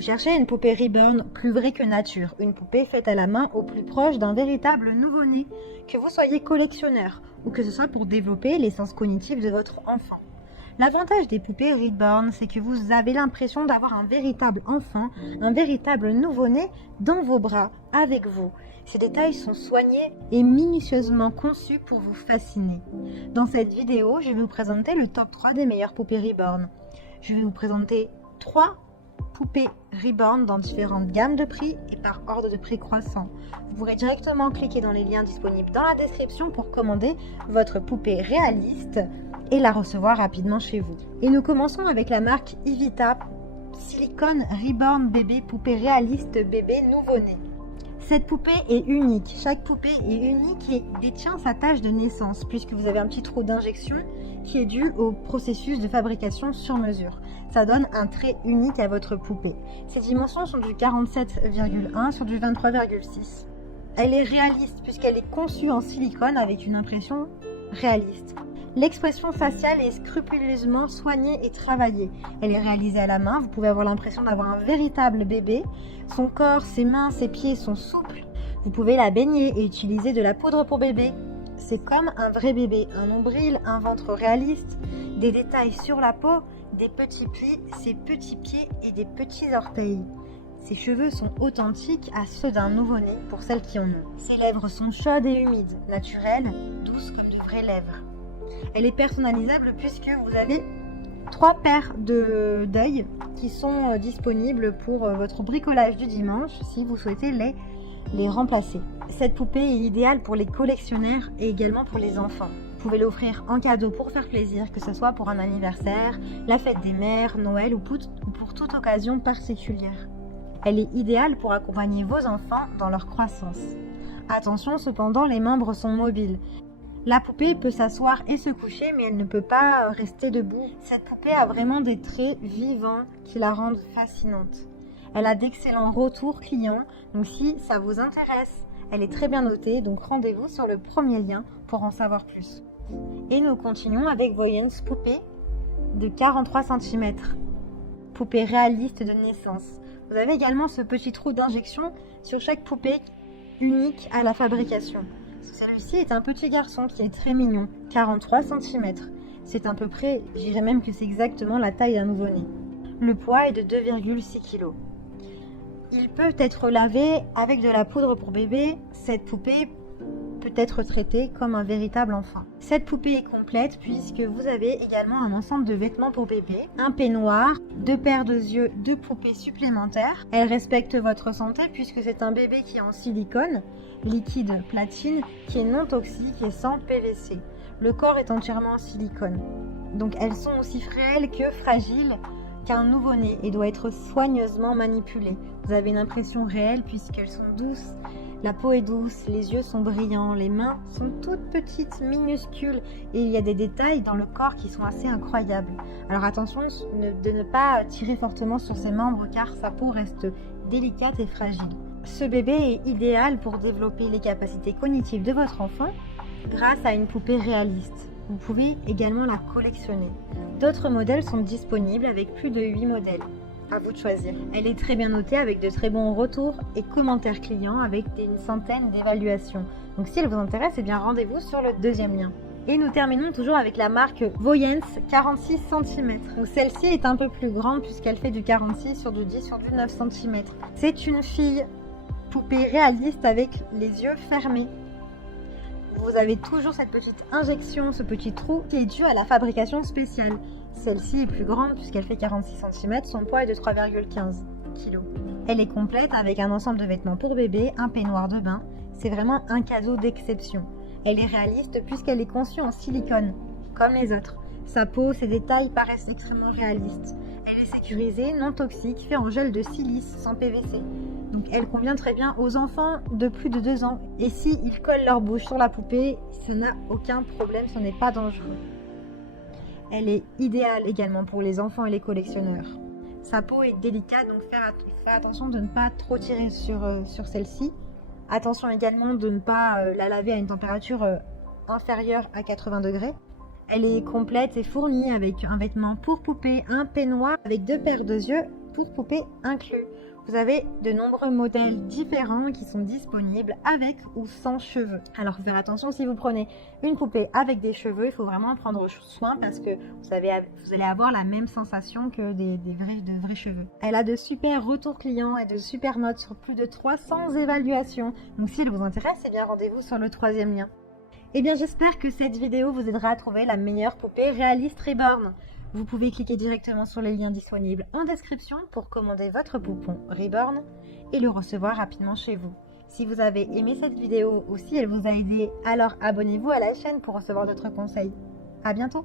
Vous cherchez une poupée Reborn plus vraie que nature, une poupée faite à la main au plus proche d'un véritable nouveau-né, que vous soyez collectionneur ou que ce soit pour développer les sens cognitifs de votre enfant. L'avantage des poupées Reborn, c'est que vous avez l'impression d'avoir un véritable enfant, un véritable nouveau-né dans vos bras, avec vous. Ces détails sont soignés et minutieusement conçus pour vous fasciner. Dans cette vidéo, je vais vous présenter le top 3 des meilleures poupées Reborn. Je vais vous présenter 3 poupées Reborn dans différentes gammes de prix et par ordre de prix croissant. Vous pourrez directement cliquer dans les liens disponibles dans la description pour commander votre poupée réaliste et la recevoir rapidement chez vous. Et nous commençons avec la marque Ivita Silicone Reborn Bébé Poupée Réaliste Bébé Nouveau-Né. Cette poupée est unique. Chaque poupée est unique et détient sa tâche de naissance puisque vous avez un petit trou d'injection qui est dû au processus de fabrication sur mesure. Ça donne un trait unique à votre poupée. Ses dimensions sont du 47,1 sur du 23,6. Elle est réaliste puisqu'elle est conçue en silicone avec une impression réaliste. L'expression faciale est scrupuleusement soignée et travaillée. Elle est réalisée à la main, vous pouvez avoir l'impression d'avoir un véritable bébé. Son corps, ses mains, ses pieds sont souples. Vous pouvez la baigner et utiliser de la poudre pour bébé. C'est comme un vrai bébé, un nombril, un ventre réaliste, des détails sur la peau, des petits plis, ses petits pieds et des petits orteils. Ses cheveux sont authentiques à ceux d'un nouveau-né pour celles qui en ont. Ses lèvres sont chaudes et humides, naturelles, douces comme de vraies lèvres. Elle est personnalisable puisque vous avez 3 paires d'œils qui sont disponibles pour votre bricolage du dimanche si vous souhaitez les remplacer. Cette poupée est idéale pour les collectionneurs et également pour les enfants. Vous pouvez l'offrir en cadeau pour faire plaisir, que ce soit pour un anniversaire, la fête des mères, Noël ou pour toute occasion particulière. Elle est idéale pour accompagner vos enfants dans leur croissance. Attention cependant, les membres sont mobiles. La poupée peut s'asseoir et se coucher, mais elle ne peut pas rester debout. Cette poupée a vraiment des traits vivants qui la rendent fascinante. Elle a d'excellents retours clients, donc si ça vous intéresse, elle est très bien notée, donc rendez-vous sur le premier lien pour en savoir plus. Et nous continuons avec Voyance Poupée de 43 cm. Poupée réaliste de naissance. Vous avez également ce petit trou d'injection sur chaque poupée unique à la fabrication. Celui-ci est un petit garçon qui est très mignon, 43 cm. C'est à peu près, je dirais même que c'est exactement la taille d'un nouveau-né. Le poids est de 2,6 kg. Il peut être lavé avec de la poudre pour bébé. Cette poupée peut être traitée comme un véritable enfant. Cette poupée est complète puisque vous avez également un ensemble de vêtements pour bébé, un peignoir, 2 paires de yeux, 2 poupées supplémentaires. Elle respecte votre santé puisque c'est un bébé qui est en silicone, liquide platine, qui est non toxique et sans PVC. Le corps est entièrement en silicone. Donc elles sont aussi frêles que fragiles qu'un nouveau-né et doit être soigneusement manipulée. Vous avez une impression réelle puisqu'elles sont douces. La peau est douce, les yeux sont brillants, les mains sont toutes petites, minuscules et il y a des détails dans le corps qui sont assez incroyables. Alors attention de ne pas tirer fortement sur ses membres car sa peau reste délicate et fragile. Ce bébé est idéal pour développer les capacités cognitives de votre enfant grâce à une poupée réaliste. Vous pouvez également la collectionner. D'autres modèles sont disponibles avec plus de 8 modèles. À vous de choisir. Elle est très bien notée avec de très bons retours et commentaires clients avec une centaine d'évaluations. Donc si elle vous intéresse, eh bien rendez-vous sur le deuxième lien. Et nous terminons toujours avec la marque Voyance 46 cm. Donc celle-ci est un peu plus grande puisqu'elle fait du 46 sur du 10 sur du 9 cm. C'est une fille poupée réaliste avec les yeux fermés. Vous avez toujours cette petite injection, ce petit trou qui est dû à la fabrication spéciale. Celle-ci est plus grande puisqu'elle fait 46 cm, son poids est de 3,15 kg. Elle est complète avec un ensemble de vêtements pour bébé, un peignoir de bain. C'est vraiment un cadeau d'exception. Elle est réaliste puisqu'elle est conçue en silicone, comme les autres. Sa peau, ses détails paraissent extrêmement réalistes. Elle est sécurisée, non toxique, faite en gel de silice sans PVC. Donc elle convient très bien aux enfants de plus de 2 ans. Et s'ils collent leur bouche sur la poupée, ce n'a aucun problème, ce n'est pas dangereux. Elle est idéale également pour les enfants et les collectionneurs. Sa peau est délicate, donc faites attention de ne pas trop tirer sur celle-ci. Attention également de ne pas la laver à une température inférieure à 80 degrés. Elle est complète et fournie avec un vêtement pour poupée, un peignoir avec 2 paires de yeux toutes poupées inclus. Vous avez de nombreux modèles différents qui sont disponibles avec ou sans cheveux. Alors, faut faire attention, si vous prenez une poupée avec des cheveux, il faut vraiment en prendre soin parce que vous allez avoir la même sensation que de vrais cheveux. Elle a de super retours clients et de super notes sur plus de 300 évaluations. Donc, si elle vous intéresse, eh bien, rendez-vous sur le 3e lien. Eh bien, j'espère que cette vidéo vous aidera à trouver la meilleure poupée réaliste Reborn. Vous pouvez cliquer directement sur les liens disponibles en description pour commander votre poupon Reborn et le recevoir rapidement chez vous. Si vous avez aimé cette vidéo ou si elle vous a aidé, alors abonnez-vous à la chaîne pour recevoir d'autres conseils. À bientôt!